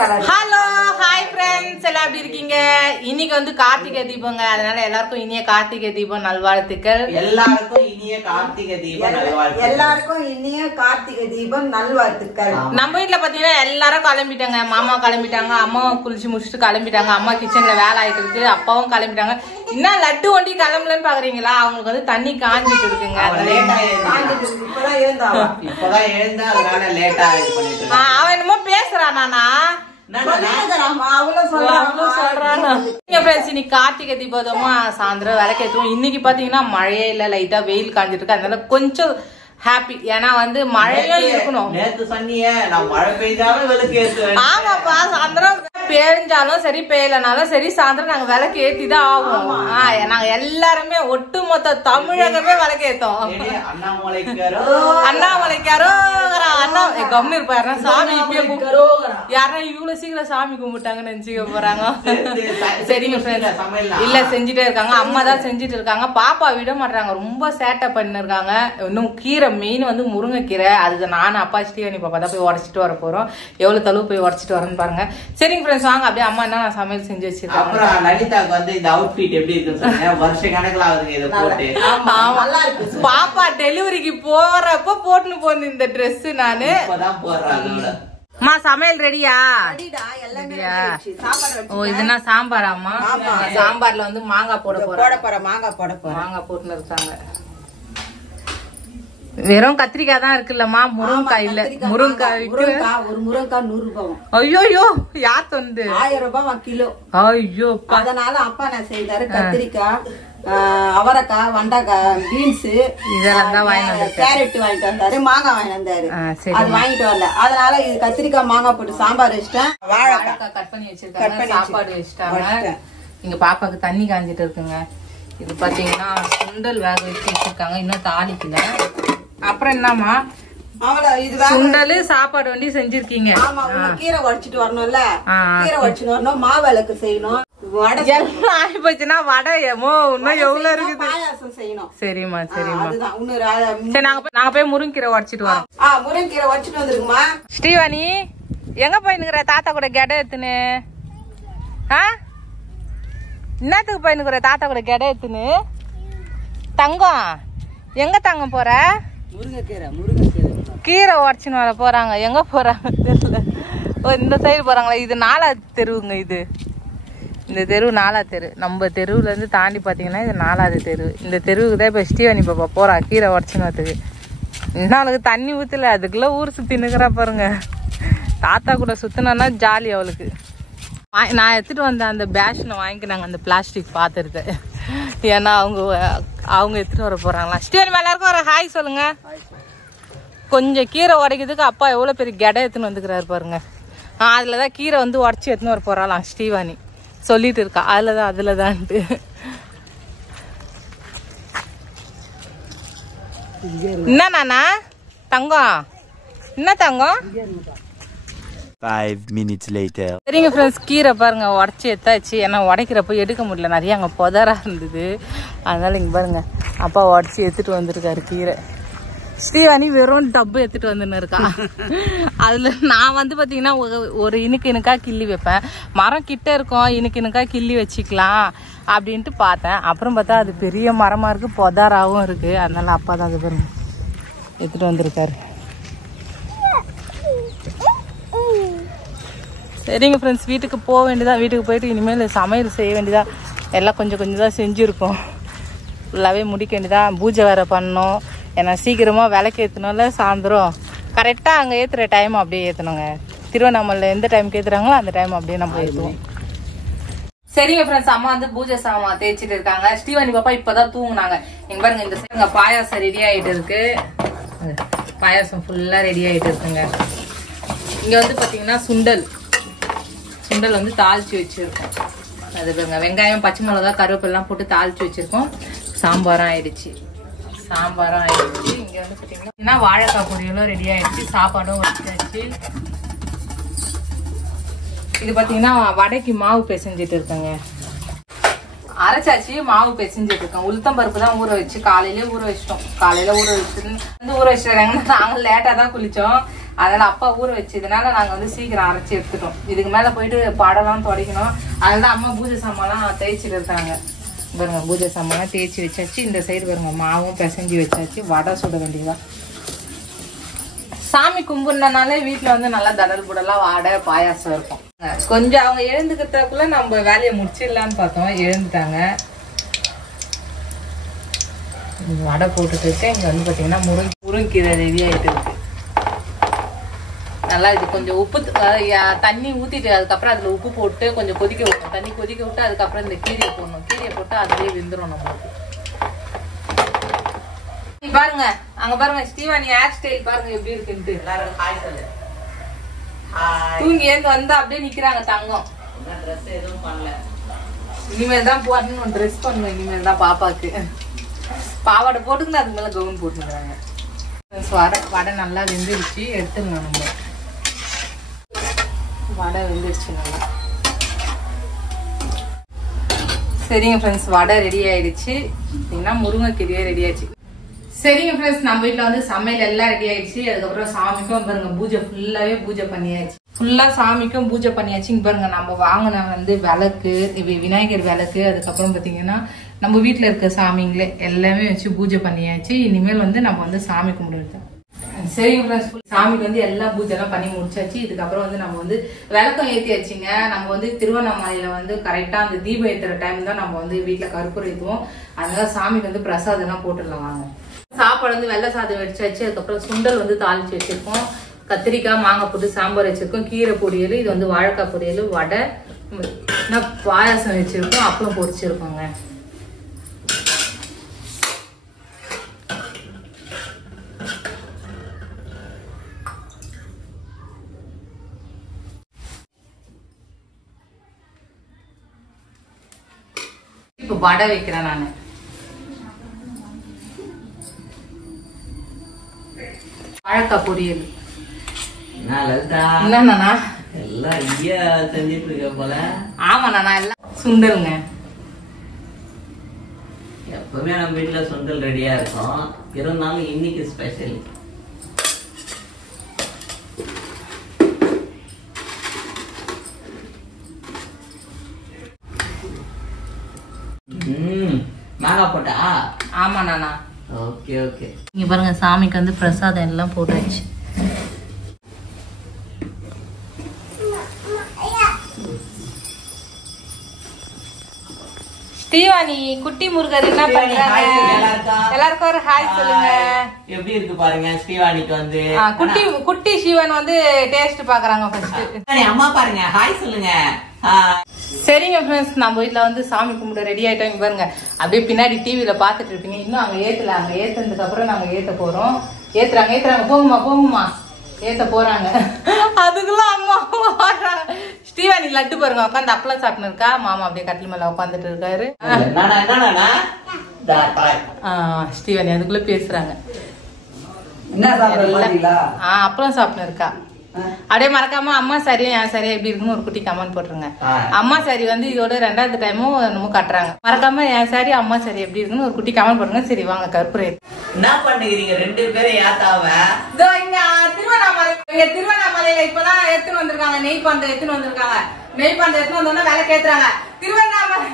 Hello hi friends, எல்லாம் எப்படி இருக்கீங்க? இன்னைக்கு வந்து கார்த்திகை தீபங்க. அதனால எல்லாருக்கும் இனிய கார்த்திகை தீபம் நல்வாழ்த்துக்கள். எல்லாருக்கும் இனிய கார்த்திகை தீபம் நல்வாழ்த்துக்கள். எல்லாருக்கும் இனிய கார்த்திகை தீபம் நல்வாழ்த்துக்கள். நம்ம வீட்டுல பாத்தீங்கன்னா எல்லாரும் கிளம்பிட்டாங்க. மாமா கிளம்பிட்டாங்க, அம்மாவும் குளிச்சு முடிச்சுட்டு கிளம்பிட்டாங்க. அம்மா கிச்சன்ல வேலை ஆயிட்டு இருக்கு, அப்பாவும் கிளம்பிட்டாங்க. இன்னும் லட்டு ஒண்டி கிளம்பலன்னு பாக்குறீங்களா? அவங்களுக்கு வந்து தண்ணி காஞ்சிட்டு இருக்குங்க. இப்பதான் எழுந்தா அதனால லேட்டா இது பண்ணிட்டு அவன் என்னமோ பேசுறான். நானா கார்த்திகை தீபமா சாயந்தரம் விளக்கேற்றுவோம். இன்னைக்கு பாத்தீங்கன்னா மழையே இல்ல, லைட்டா வெயில் காஞ்சிட்டு இருக்கு. அதனால கொஞ்சம் ஹாப்பி. ஏன்னா வந்து மழையும் இருக்கணும். நேத்து சொன்னியே நான் மழை பெய்தாலும் விளக்கு ஏத்துவேன். ஆமாப்பா, சாயந்தரம் பேஞ்சாலும் சரி பெய்யலனாலும் சரி சாயந்தரம் நாங்க விளக்கு ஏத்திதான் ஆகும். நாங்க எல்லாருமே ஒட்டுமொத்த தமிழகமே விளக்கு ஏத்தோம். அண்ணாமலைக்காரோ அண்ணா கம்னு இருப்பாரு. சாமி யாரா இவ்வளவு சீக்கிரம் சாமி கும்பிட்டாங்கன்னு நினைச்சுக்க போறாங்க. சரிங்க ஃப்ரெண்ட்ஸ், இல்ல செஞ்சுட்டே இருக்காங்க. அம்மா தான் செஞ்சுட்டு இருக்காங்க. பாப்பா விட மாட்டாங்க, ரொம்ப சேட்டை பண்ணிருக்காங்க. இன்னும் கீரை மெயின் வந்து முருங்கைக்கீரை. அதுக்கு நானும் அப்பா ஸ்ரீவனி பாப்பா தான் போய் உடச்சிட்டு வர போறோம். எவ்வளவு தளவு போய் உடச்சிட்டு வரேன்னு பாருங்க. சரிங்க ஃப்ரெண்ட்ஸ், வாங்க அப்படியே அம்மா என்ன சமையல் செஞ்சு வச்சிருக்காங்க. அப்புறம் லலிதாக்கு வந்து இந்த அவுட்ஃபிட் எப்படி இருக்குன்னு வருஷ கணக்குல ஆகுதுங்க இதை போட்டு. நல்லா இருக்கு. பாப்பா டெலிவரிக்கு போறப்ப போட்டுன்னு போன இந்த ட்ரெஸ் நானு இப்பதான் போடுறாங்க. அம்மா சமையல் ரெடியா? சாப்பாடு ஓ, இதுனா சாம்பாராமா? சாம்பார்ல வந்து மாங்காய் போட போறேன். மாங்காய் போட்டுன்னு இருக்காங்க. வெறும் கத்திரிக்காய் தான் இருக்குல்லம்மா, முருங்கைக்காய் இல்ல. முருங்கைக்காய் ஒரு முருங்கைக்காய் 100 ரூபாய். ஐயோ, யார் வந்து 1000 ரூபாய் கிலோ. ஐயோ, அதனால அப்பா நான் செய்தாரு. கத்திரிக்காய், அவரைக்காய், வெண்டைக்காய், பீன்ஸ் இதெல்லாம் தான் வாங்கிட்டு கேரட் வாங்கிட்டு வந்தாரு. மாங்காய் வாங்கிட்டு வந்தாரு. அது வாங்கிட்டு வரல. அதனால இது கத்திரிக்காய் மாங்காய் போட்டு சாம்பார் வச்சிட்டேன். வாழைக்காய் கட் பண்ணி வச்சிருக்காங்க. சாப்பாடு வச்சுட்டாங்க. இங்க பாப்பாக்கு தண்ணி காஞ்சிட்டு இருக்குங்க. இது பாத்தீங்கன்னா சுண்டல் வேக வச்சு வச்சிருக்காங்க, இன்னும் தாளிக்கல. அப்புறம் என்னமா சுண்டல் சாப்பாடு வண்டி செஞ்சிருக்கீங்க? ஆமா, கீரை உடைச்சிட்டு வரணும்ல. கீரை உடைச்சிட்டு வரணும், மாவிளக்கு செய்யணும். ஆகி போச்சுன்னா வடை ஏமோ இன்னும் எவ்வளவு இருக்குது. பாயாசம் செய்யணும். சரிம்மா சரிம்மா. அதுதான். சரி, நாங்க போய் முருங்கீரை உடைச்சிட்டு வரோம். முருங்கீரை உடைச்சிட்டு வந்துருக்குமா? ஸ்ரீவாணி எங்க போயினுக்குற? தாத்தா கூட கெடை எடுத்துன்னு என்னத்துக்கு போயினுக்குற? தாத்தா கூட கெடை எடுத்துன்னு. தங்கம் எங்க தங்கம் போற? கீரை உடச்சுன்னு வர போறாங்க. எங்க போறாங்க தெரியல. ஓ, இந்த சைடு போறாங்களா? இது 4வது தெருவுங்க. இது இந்த தெரு 4வது தெரு. நம்ம தெருவுல இருந்து தாண்டி பாத்தீங்கன்னா இது 4வது தெரு. இந்த தெருவுக்கு தான் இப்ப ஸ்ரீவனி பாப்பா போறா கீரை உடச்சுன்னு வரதுக்கு. இன்னும் அவளுக்கு தண்ணி ஊத்துல, அதுக்குள்ள ஊர் சுத்தி நிக்கிறா பாருங்க. தாத்தா கூட சுத்தினா ஜாலி அவளுக்கு. நான் எடுத்துட்டு வந்த அந்த பேஷனை வாங்கிக்கினாங்க, அந்த பிளாஸ்டிக் பாத்திரத்தை. ஏன்னா அவங்க எடுத்துட்டு வர போறாங்களா. ஸ்டேன் எல்லாருக்கும் ஒரு ஹாய் சொல்லுங்க. கொஞ்சம் கீரை உடைக்கிறதுக்கு அப்பா எவ்வளவு பெரிய கெடை எடுத்துன்னு வந்துக்கிறாரு பாருங்க. அதுலதான் கீரை வந்து உடச்சி எடுத்துன்னு வர போறாளாம். ஸ்ரீவாணி சொல்லிட்டு இருக்கா, அதுலதான்ட்டு. என்ன நானா தங்கம்? என்ன தங்கம்? 5 minutes later. சரிங்க ஃப்ரெண்ட்ஸ், கீரை பாருங்க உடச்சி எடுத்தாச்சு. ஏன்னா உடைக்கிறப்ப எடுக்க முடியல, நிறைய அங்கே புதரா இருந்தது. அதனால இங்க பாருங்க அப்பா உடச்சி எடுத்துட்டு வந்திருக்காரு கீரை. ஸ்ரீவாணி வெறும் டப்பு எடுத்துட்டு வந்துன்னு இருக்கா. அதுல நான் வந்து பாத்தீங்கன்னா ஒரு இனுக்கா கிள்ளி வைப்பேன். மரம் கிட்ட இருக்கும், இனுக்கா கிள்ளி வச்சுக்கலாம் அப்படின்ட்டு பார்த்தேன். அப்புறம் பார்த்தா அது பெரிய மரமா இருக்கு, புதராவும் இருக்கு. அதனால அப்பா தான் அது பாருங்க எடுத்துட்டு வந்திருக்காரு. சரிங்க ஃப்ரெண்ட்ஸ், வீட்டுக்கு போக வேண்டியதான். வீட்டுக்கு போயிட்டு இனிமேல் சமையல் செய்ய வேண்டியதான். எல்லாம் கொஞ்சம் கொஞ்சம் தான் செஞ்சுருக்கோம். ஃபுல்லாகவே முடிக்க வேண்டியதான். பூஜை வேறு பண்ணணும். ஏன்னா சீக்கிரமாக விளக்கு ஏற்றணும்ல. சாயந்தரம் கரெக்டாக அங்கே ஏற்றுற டைம் அப்படியே ஏற்றணுங்க. திருவண்ணாமலையில் எந்த டைமுக்கு ஏற்றுறாங்களோ அந்த டைம் அப்படியே நம்ம ஏற்றுவோம். சரிங்க ஃப்ரெண்ட்ஸ், அம்மா வந்து பூஜை சாமான் தேய்ச்சிட்டு இருக்காங்க. ஸ்ரீவாணி பாப்பா இப்போதான் தூங்குனாங்க. எங்க பாருங்க இந்த சைடு பாயாசம் ரெடி ஆகிட்டு இருக்கு. பாயாசம் ஃபுல்லாக ரெடி ஆகிட்டு இருக்குங்க. இங்கே வந்து பார்த்தீங்கன்னா சுண்டல் வந்து தாளிச்சு வச்சிருக்கோம். அது பாருங்க, வெங்காயம், பச்சை மிளகா, கருவேப்பிலாம் போட்டு தாளிச்சு வச்சிருக்கோம். சாம்பாரும் ஆயிடுச்சு. இங்க வந்து பாத்தீங்கன்னா வாழைக்காய் பொரியலும் ரெடி ஆயிடுச்சு. சாப்பாடும் வச்சாச்சு. இது பாத்தீங்கன்னா வடைக்கு மாவு பிசைஞ்சிட்டு இருக்கேங்க. அரைச்சாச்சு, மாவு பிசைஞ்சிட்டு இருக்கேன். உளுத்தம் பருப்பு தான் ஊற வச்சு காலையில ஊற வச்சிட்டோம். காலையில ஊற வச்சுட்டு ஊற வச்சிருக்காங்க. நாங்க லேட்டா தான் குளிச்சோம். அதனால அப்பா ஊற வச்சதுனால நாங்க வந்து சீக்கிரம் அரைச்சி எடுத்துட்டோம். இதுக்கு மேல போயிட்டு படம்லாம் துடைக்கணும். அதுதான் அம்மா பூஜை சாமான்லாம் தேய்ச்சிட்டு இருக்காங்க. பாருங்க பூஜை சாமான்லாம் தேய்ச்சி வச்சாச்சு. இந்த சைடு பாருங்க மாவும் பிசைஞ்சு வச்சாச்சு. வடை சுட வேண்டியதான். சாமி கும்பிடுனாலே வீட்டுல வந்து நல்லா தடல் புடலா வாடை பாயாசம் இருக்கும். கொஞ்சம் அவங்க எழுந்துக்கிறதுக்குள்ள நம்ம வேலையை முடிச்சிடலான்னு பார்த்தோம். எழுந்துட்டாங்க. வடை போட்டுட்டு இருக்கேன். இங்க வந்து பாத்தீங்கன்னா முருங்கீரை ரெடி ஆயிட்டு இருக்கு. நல்லா இது கொஞ்சம் உப்பு தண்ணி ஊத்திட்டு அதுக்கப்புறம் அதுல உப்பு போட்டு கொஞ்சம் கொதிக்க விடணும். தண்ணி கொதிக்க விட்டு அதுக்கப்புறம் இந்த கீரையை போடணும். கீரையை போட்டு அதுலயே வெந்துடும் நம்மளுக்கு. பாருங்க அங்க பாருங்க ஸ்டீவானி ஹேர் ஸ்டைல் பாருங்க எப்படி இருக்குன்ட்டு. எல்லாரும் ஹாய் சொல்லு. தூங்கி ஏந்து வந்து அப்படியே நிக்கிறாங்க தங்கம். ட்ரெஸ் எதுவும் பண்ணல. இனிமேல் தான் போடணும். ட்ரெஸ் பண்ணணும் இனிமேல் தான் பாப்பாக்கு. பாவாடை போட்டுங்க அதுக்கு மேல கவுன் போட்டுக்கிறாங்க. வடை நல்லா வெந்துருச்சு. எடுத்துருங்க நம்ம. வடை வெந்துருச்சு நல்லா. சரிங்க ஃப்ரெண்ட்ஸ் வடை ரெடி ஆயிடுச்சு. முருங்கைக்கீரையே ரெடி ஆயிடுச்சு. சரிங்க ஃப்ரெண்ட்ஸ் நம்ம வீட்டுல வந்து சமையல் எல்லாம் ரெடி ஆயிடுச்சு. அதுக்கப்புறம் சாமிக்கும் பாருங்க பூஜை ஃபுல்லாவே பூஜை பண்ணியாச்சு. ஃபுல்லா சாமிக்கும் பூஜை பண்ணியாச்சு. இங்க பாருங்க நம்ம வாங்கின வந்து விளக்கு, விநாயகர் விளக்கு, அதுக்கப்புறம் பாத்தீங்கன்னா நம்ம வீட்டுல இருக்க சாமிங்களே எல்லாமே வச்சு பூஜை பண்ணியாச்சு. இனிமேல் வந்து நம்ம வந்து சாமி கும்பிடுறது. சரிங்க ஃப்ரெண்ட்ஸ் சாமிக்கு வந்து எல்லா பூஜை எல்லாம் பண்ணி முடிச்சாச்சு. இதுக்கப்புறம் வந்து நம்ம வந்து விளக்கம் ஏற்றியாச்சுங்க. நம்ம வந்து திருவண்ணாமலையில வந்து கரெக்டா அந்த தீபம் ஏற்றுற டைம் தான் நம்ம வந்து வீட்டுல கற்பூரம் ஏற்றுவோம். அதனால சாமிக்கு வந்து பிரசாதம் எல்லாம் போட்டுடலாம் வாங்க. சாப்பாடு வந்து வெள்ளை சாதம் வச்சாச்சு. அதுக்கப்புறம் சுண்டல் வந்து தாளிச்சு வச்சிருக்கோம். கத்திரிக்காய் மாங்காய் போட்டு சாம்பார் வச்சிருக்கோம். கீரை பொரியல், இது வந்து வாழைக்காய் பொரியல், வடை, பாயாசம் வச்சிருக்கோம், அப்பளம் பொரிச்சிருக்கோங்க. இப்ப வடை வைக்கிறேன் நானு. வாழைக்காய் பொரியல். என்னண்ணா எல்லாம் இங்கேயா செஞ்சிட்டு இருக்க போல. ஆமாண்ணா எல்லாம் சுண்டலுங்க. எப்பவுமே நம்ம வீட்டுல சுண்டல் ரெடியா இருக்கும். இருந்தாலும் இன்னைக்கு ஸ்பெஷல். மாங்காய் போட்டா? ஆமாண்ணா. Okay okay. இங்க பாருங்க சாமிக்கு வந்து பிரசாதம் எல்லாம் போட்டாச்சு. ஸ்டீவானி குட்டி முருகர் என்ன பண்றாங்க? எல்லாருக்கும் ஒரு ஹாய் சொல்லுங்க. எப்படி இருக்கு பாருங்க ஸ்டீவானிக்கு வந்து. குட்டி சிவன் வந்து டேஸ்ட் பாக்குறாங்க ஃபர்ஸ்ட். அம்மா பாருங்க ஹாய் சொல்லுங்க. சரிங்க ஃப்ரெண்ட்ஸ் நம்ம வீட்டுல வந்து சாமி கும்பிட ரெடி ஆயிட்டோம். இங்க பாருங்க அப்படியே பின்னாடி டிவில பாத்துட்டு இருப்பீங்க. இன்னும் அங்க ஏத்தல. அங்க ஏத்துனதுக்கு அப்புறம் நாங்க ஏத்த போறோம். ஏத்துறாங்க போகுமா ஏத்த போறாங்க. அதுக்குள்ள அம்மா ஸ்டீவானி லட்டு பாருங்க உட்காந்து அப்பளம் சாப்பிட்டு இருக்கா. மாமா அப்படியே கட்டில் மேல உட்காந்துட்டு இருக்காரு. ஸ்டீவானி அதுக்குள்ள பேசுறாங்க. அப்பளம் சாப்பிட்டு இருக்கா. அப்படியே மறக்காம அம்மா சாரி என் சாரி எப்படி இருக்குன்னு ஒரு குட்டி கமெண்ட் போட்டுருங்க. அம்மா சாரி வந்து இதோட 2வது டைமும் என்னமோ கட்டுறாங்க. மறக்காம என் சாரி அம்மா சாரி எப்படி இருக்குன்னு ஒரு குட்டி கமெண்ட் போட்டுருங்க. சரி வாங்க கற்பூரம். என்ன பண்ணுகிறீங்க 2 பேரும் ஏத்தாவ? திருவண்ணாமலையில இப்பதான் எடுத்துன்னு வந்திருக்காங்க. நெய் பந்தம் எடுத்துன்னு வந்திருக்காங்க. நெய் பந்தம் எடுத்துன்னு வந்தோம்னா வேலை கேத்துறாங்க. திருவண்ணாமலை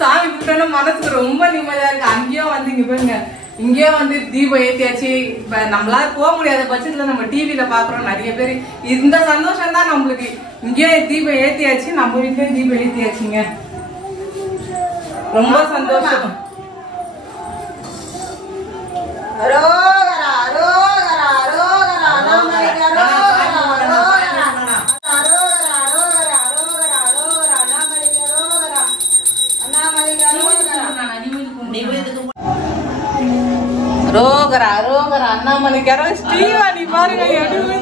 சாமி கும்பிட்டோம்னா மனசுக்கு ரொம்ப நிம்மதியா இருக்கு. அங்கேயும் வந்து இங்க பாருங்க இங்கேயும் வந்து தீபம் ஏத்தியாச்சு. இப்ப நம்மளால போக முடியாத பட்சத்துல நம்ம டிவில பாக்குறோம் நிறைய பேர். இந்த சந்தோஷம் தான் நம்மளுக்கு. இங்கேயே தீபம் ஏத்தியாச்சு. நம்ம வீட்லயும் தீபம் ஏத்தியாச்சுங்க. ரொம்ப சந்தோஷம். அரோகரா அரோகரா அரோகரா அண்ணாமலைக்கு அரோகரா அரோகரா அரோகரா அரோகரா அரோகரா அரோகரா அண்ணாமலைக்கு அரோகரா அண்ணாமலைக்கு அரோகரா ரோகரா ரோகரா அண்ணாமலைக்கு அரோகரா. ஸ்ரீவாணி பாருங்க எடுங்க.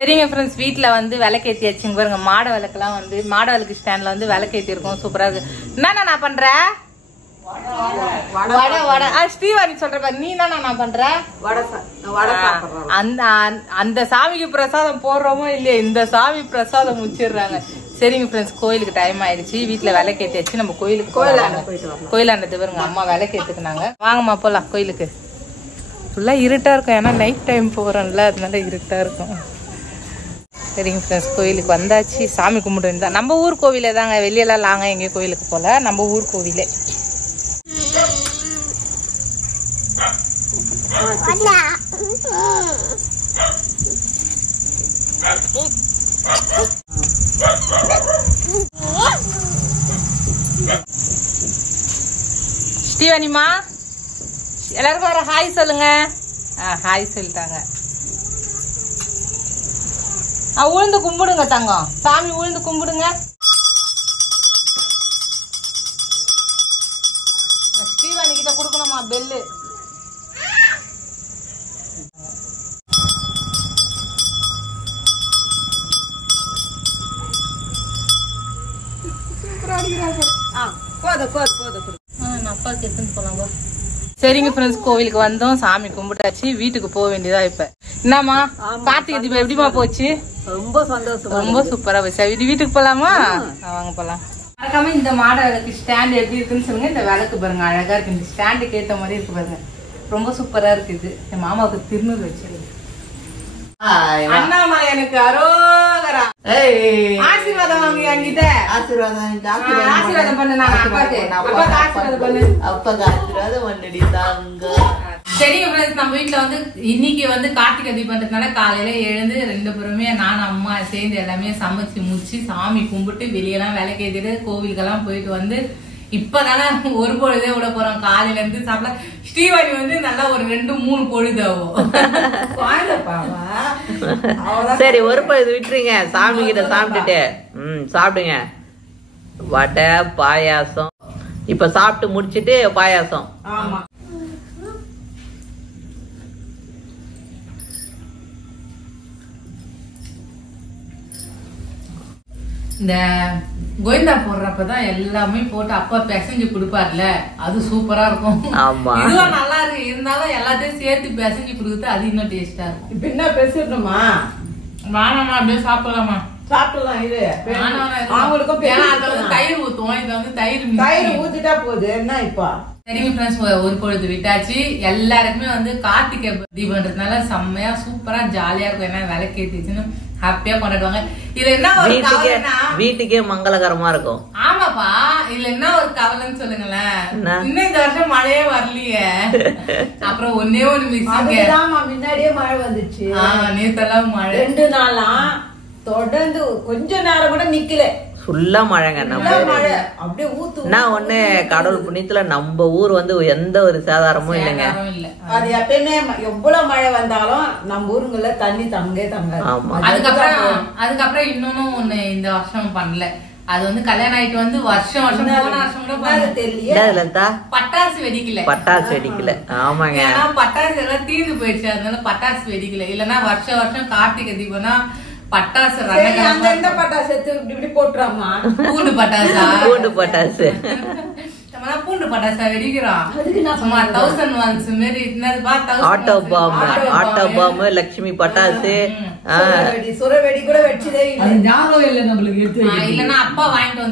சரிங்க ஃப்ரெண்ட்ஸ், வீட்டில் வந்து விளக்கேற்றியாச்சுங்க பாருங்க. மாட விளக்குலாம் வந்து மாட விளக்கு ஸ்டாண்டில் வந்து விளக்கேற்றி இருக்கோம். சூப்பராக இருக்கு. என்னண்ணா நான் பண்றேன்? வடை வடை. ஸ்ரீவாணி சொல்ற பாரு. நீ என்ன நான் பண்றேன்? அந்த சாமிக்கு பிரசாதம் போடுறோமோ இல்லையா, இந்த சாமி பிரசாதம் முச்சிடுறாங்க. சரிங்க ஃப்ரெண்ட்ஸ், கோயிலுக்கு டைம் ஆயிடுச்சு. வீட்டுல விளக்கேற்றியாச்சு. நம்ம கோயிலுக்கு கோயிலாண்டது பாருங்க. அம்மா விளக்கேத்துக்குனாங்க. வாங்கம்மா போலாம் கோயிலுக்கு. ஃபுல்லா இருட்டா இருக்கும், ஏன்னா நைட் டைம் போறோம்ல, அதனால இருட்டா இருக்கும். சரிங்க ஃப்ரெண்ட்ஸ், கோயிலுக்கு வந்தாச்சு. சாமி கும்பிட்டு வந்தா நம்ம ஊர் கோவிலே தாங்க, வெளியெல்லாம் லாங்க எங்கேயும் கோயிலுக்கு போல, நம்ம ஊர் கோவிலே. ஸ்ரீவாணிமா எல்லாருக்கும் வர ஹாய் சொல்லுங்க. ஹாய் சொல்லிட்டாங்க. உழுந்து கும்பிடுங்க தங்கம். சாமி உழுந்து கும்பிடுங்க. ஸ்ரீவாணி கிட்ட குடுக்கணுமா பெல்லு? அப்பாவுக்கு எடுத்துன்னு போலாமா? சரிங்க ஃப்ரெண்ட்ஸ், கோவிலுக்கு வந்தோம், சாமி கும்பிட்டாச்சு, வீட்டுக்கு போக வேண்டியதா. இப்ப என்னமா கார்த்திகை தீபம் எப்படிமா போச்சு? ரொம்ப சந்தோஷம், ரொம்ப சூப்பரா போச்சு. வீட்டுக்கு போலாமா? வாங்க போலாம். மறக்காம இந்த மாட விளக்கு ஸ்டாண்ட் எப்படி இருக்குன்னு சொல்லுங்க. இந்த விளக்கு பாருங்க, அழகா இருக்கு. இந்த ஸ்டாண்டுக்கு ஏத்த மாதிரி இருக்கு பாருங்க, ரொம்ப சூப்பரா இருக்கு. இது என் மாமாவுக்கு திருநூறு வச்சிருக்கு. அண்ணாமலை எனக்கு அரோகரா. ஆசீர்வாதம் வாங்க என்கிட்ட. ஆசீர்வாதம் பண்ணு. நான் அப்பாக்கு ஆசீர்வாதம் பண்ணு. அப்பாக்கு ஆசீர்வாதம் பண்ணடி தாங்க. சரிங்க ஃப்ரெண்ட்ஸ், நம்ம வீட்டுல வந்து இன்னைக்கு வந்து கார்த்திகை தீபன்றதுனால காலையில எழுந்து ரெண்டு பேருமே நான் அம்மா சேர்ந்து எல்லாமே சமைச்சு முடிச்சு சாமி கும்பிட்டு வெளியெல்லாம் விளக்கேற்றிட்டு கோவிலுக்கெல்லாம் போயிட்டு வந்து இப்பதானே ஒரு பொழுதே விட போறோம். காலையில இருந்து சாப்பிட ஸ்ரீவாணி வந்து நல்லா ஒரு 2-3 பொழுது ஆகும். சரி, ஒரு பொழுது விட்டுருங்க. சாமி கிட்ட சாப்பிட்டுட்டு சாப்பிடுங்க. வடை பாயாசம் இப்ப சாப்பிட்டு முடிச்சிட்டு பாயாசம். ஆமா, இந்த கோவிந்தா போடுறப்பதான் எல்லாமே போட்டு அப்பா பிசைஞ்சு கொடுப்பாருல, அது சூப்பரா இருக்கும். இதுவும் நல்லா இருக்கு. இருந்தாலும் எல்லாத்தையும் சேர்த்து பிசைஞ்சு கொடுக்குறது அது இன்னும் டேஸ்டா இருக்கும். இப்ப என்ன பேசிடணுமா? வானமா அப்படியே சாப்பிடலாமா? சாப்பிடலாம். இது அவங்களுக்கும் தயிர் ஊத்துவோம். இதை வந்து தயிர் ஊத்திட்டா போகுது. என்ன இப்ப? சரிங்க ஃப்ரெண்ட்ஸ், ஒரு பொழுது விட்டாச்சு. எல்லாருக்குமே வந்து கார்த்திகை தீபம்ன்றதுனால செம்மையா சூப்பரா ஜாலியா இருக்கும். ஏன்னா விளக்கேத்திச்சுன்னு ஹாப்பியா கொண்டாடுவாங்க. இதுல என்ன ஒரு கவலைன்னா வீட்டுக்கே மங்களகரமா இருக்கும். ஆமாப்பா, இதுல என்ன ஒரு கவலைன்னு சொல்லுங்களேன். இன்னும் இந்த வருஷம் மழையே வரலையே. அப்புறம் ஒன்னே ஒண்ணு மிக்சிங் முன்னாடியே மழை வந்துச்சு. நேத்தெல்லாம் மழை 2 நாளா தொடர்ந்து கொஞ்ச நேரம் கூட நிக்கல. ஃபுல்லா மழைங்க. நம்ம அப்படியே ஊத்து. நான் ஒண்ணு கடவுள் புண்ணியத்துல நம்ம ஊர் வந்து எந்த ஒரு சேதாரமும் இல்லைங்க. அது எப்பயுமே எவ்வளவு மழை வந்தாலும் நம்ம ஊருங்கள்ல தண்ணி தங்காது. அதுக்கப்புறம் இன்னொன்னும் ஒண்ணு இந்த வருஷம் பண்ணல. அது வந்து கல்யாணம் ஆயிட்டு வந்து வருஷம் போன வருஷம் கூட தெரியல. பட்டாசு வெடிக்கல. ஆமாங்க, பட்டாசு எல்லாம் தீர்ந்து போயிடுச்சு. அதனால பட்டாசு வெடிக்கல. இல்லன்னா வருஷம் கார்த்திகை தீபம்னா பட்டாசு எந்த பட்டாசு இப்படி போட்டுறாமா? பூண்டு பட்டாசா? பூண்டு பட்டாசா வெடிக்கிறோம். சும்மா 1001 மாரி ஆட்டோ பாம் லட்சுமி பட்டாசு சுரவெடி கூட வச்சதே ஞாபகம் இல்ல நம்மளுக்கு. இல்லன்னா அப்பா வாங்கிட்டு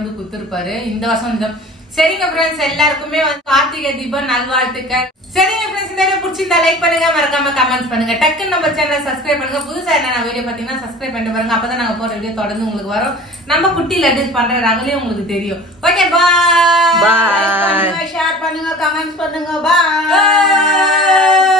வந்து குத்துருப்பாரு. இந்த வருஷம் சரிங்க ஃப்ரெண்ட்ஸ், எல்லாருக்குமே கார்த்திகை தீபம் நல்வாழ்த்துக்கள். சரிங்க ஃப்ரெண்ட்ஸ், இந்த வீடியோ பிடிச்சிருந்தா லைக் பண்ணுங்க, மறக்காம கமெண்ட்ஸ் பண்ணுங்க, டக்குன்னு நம்ம சேனலை சப்ஸ்கிரைப் பண்ணுங்க. புதுசா என்ன வீடியோ பாத்தீங்கன்னா சப்ஸ்கிரைப் பண்ணிட்டு பாருங்க, அப்பதான் நாங்க போற வீடியோ தொடர்ந்து உங்களுக்கு வரும். நம்ம குட்டி லட்டு பண்ற ரகலே உங்களுக்கு தெரியும். ஓகே, பாய். ஷேர் பண்ணுங்க, கமெண்ட்ஸ் பண்ணுங்க. பாய்.